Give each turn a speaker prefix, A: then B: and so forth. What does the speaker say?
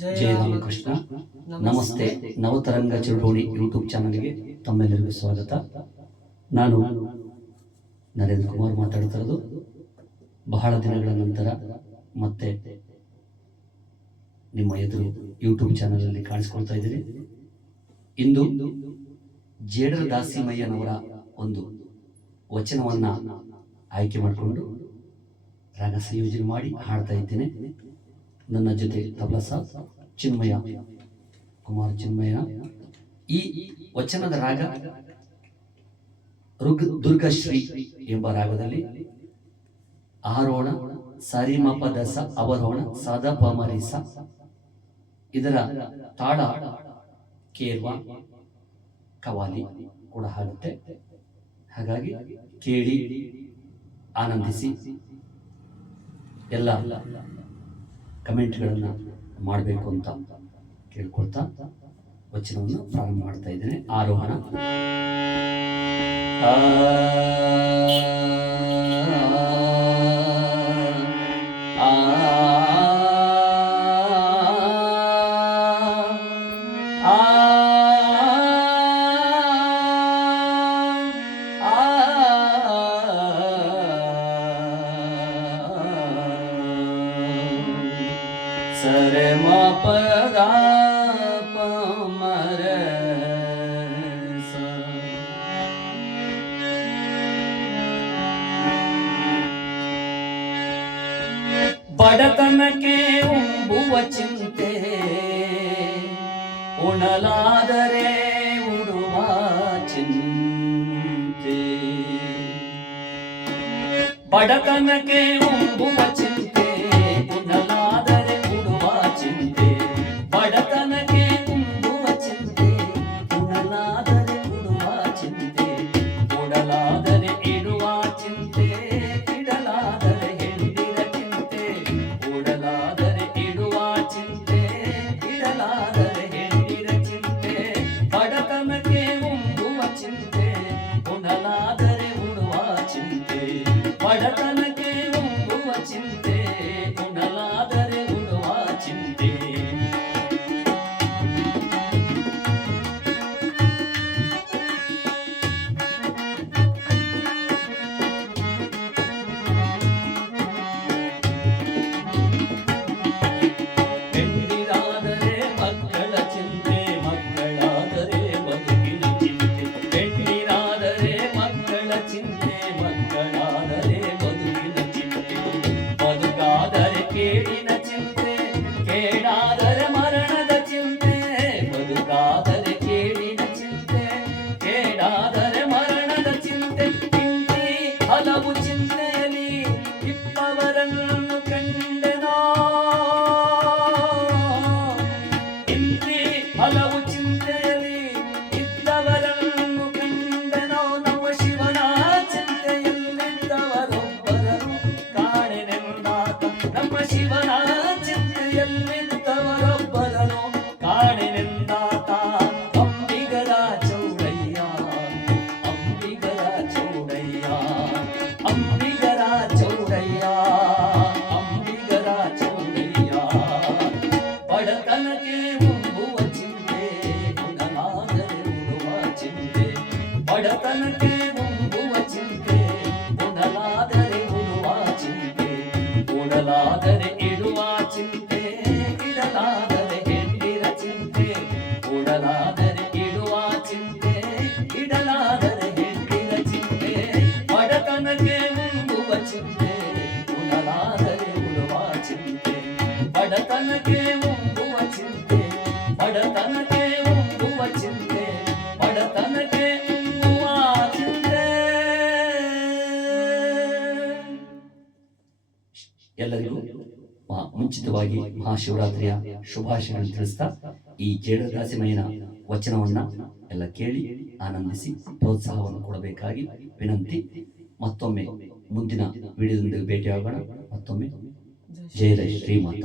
A: ಜಯ ರಾಮಕೃಷ್ಣ ನಮಸ್ತೆ. ನವತರಂಗ ಚಳುವಳಿ ಯೂಟ್ಯೂಬ್ ಚಾನಲ್ಗೆ ತಮ್ಮೆಲ್ಲರಿಗೂ ಸ್ವಾಗತ. ನಾನು ನರೇಂದ್ರ ಕುಮಾರ್ ಮಾತಾಡ್ತಾ ಇರೋದು. ಬಹಳ ದಿನಗಳ ನಂತರ ಮತ್ತೆ ನಿಮ್ಮ ಎದುರು ಯೂಟ್ಯೂಬ್ ಚಾನಲಲ್ಲಿ ಕಾಣಿಸ್ಕೊಳ್ತಾ ಇದ್ದೀನಿ. ಇಂದು ಜೇಡರ ದಾಸಿಮಯ್ಯನವರ ಒಂದು ವಚನವನ್ನ ಆಯ್ಕೆ ಮಾಡಿಕೊಂಡು ರಾಗ ಸಂಯೋಜನೆ ಮಾಡಿ ಹಾಡ್ತಾ ಇದ್ದೇನೆ. ನನ್ನ ಜೊತೆ ತಬಲಸ ಚಿನ್ಮಯ, ಕುಮಾರ್ ಚಿನ್ಮಯ. ಈ ವಚನದ ರಾಗ ರುಗ್ ದುರ್ಗಶ್ರೀ ಎಂಬ ರಾಗದಲ್ಲಿ ಆರೋಹಣ ಸರಿಮಪ ದಸ ಅವರೋಣ ಸಾದಾ ಪಮರಿಸ ಇದರ ತಾಳ ಕೇರ್ವ, ಕವಾಲಿ ಕೂಡ ಆಗುತ್ತೆ ಹಾಗಾಗಿ ಕೇಳಿ, ಆನಂದಿಸಿ, ಎಲ್ಲ ಕಮೆಂಟ್ಗಳನ್ನು ಮಾಡಬೇಕು ಅಂತ ಕೇಳ್ಕೊಳ್ತಾ ವಚನವನ್ನು ಪ್ರಾರಂಭ ಮಾಡ್ತಾ ಇದ್ದೇನೆ. ಆರೋಹಣ. ಸರೆ ಮ ಪದ ಪ ಮರ ಸ. ಬಡತನಕ್ಕೆ ಉಂಬುವ ಚಿಂತೆ ಉಣಲಾದರೆ ಉಡುವ ಚಿಂತೆ ಬಡತನಕ್ಕೆ ಉಂಬುವ ಚಿಂತೆ ಉಣಲಾದರೆ ಉಡುವ ಚಿಂತೆ ಬಡತನಕ್ಕೆ ಉಂಬುವ ಚಿಂತೆ ಬಡತನಕ್ಕೆ ಉಂಬುವ ಚಿಂತೆ ಗುಣಲಾದರೆ ಉಡುವ ಚಿಂತೆ ಉಡಲಾದರೆ ಇಡುವ ಚಿಂತೆ ಇಡಲಾದರೆ ಹೆಂಡಿರ ಚಿಂತೆ ಉಡಲಾದರೆ ಇಡುವ ಚಿಂತೆ ಇಡಲಾದರೆ ಹೆಂಡಿರ ಚಿಂತೆ ಬಡತನಕ್ಕೆ ಉಂಬುವ ಚಿಂತೆ ಉಡಲಾದರೆ ಉಡುವ ಚಿಂತೆ ಬಡತನಕ್ಕೆ ಉಂಬುವ ಚಿಂತೆ ಬಡತನಕ್ಕೆ ಉಂಬುವ ಚಿಂತೆ ಎಲ್ಲರಿಗೂ ಮುಂಚಿತವಾಗಿ ಮಹಾಶಿವರಾತ್ರಿಯ ಶುಭಾಶಯಗಳನ್ನು ತಿಳಿಸ್ತಾ ಈ ಜೇಡದಾಸಿಮಯನ ವಚನವನ್ನ ಎಲ್ಲ ಕೇಳಿ ಆನಂದಿಸಿ ಪ್ರೋತ್ಸಾಹವನ್ನು ಕೊಡಬೇಕಾಗಿ ವಿನಂತಿ. ಮತ್ತೊಮ್ಮೆ ಮುಂದಿನ ವಿಡಿಯೋದೊಂದಿಗೆ ಭೇಟಿಯಾಗೋಣ. ಮತ್ತೊಮ್ಮೆ ಜಯ ಶ್ರೀಮಾತ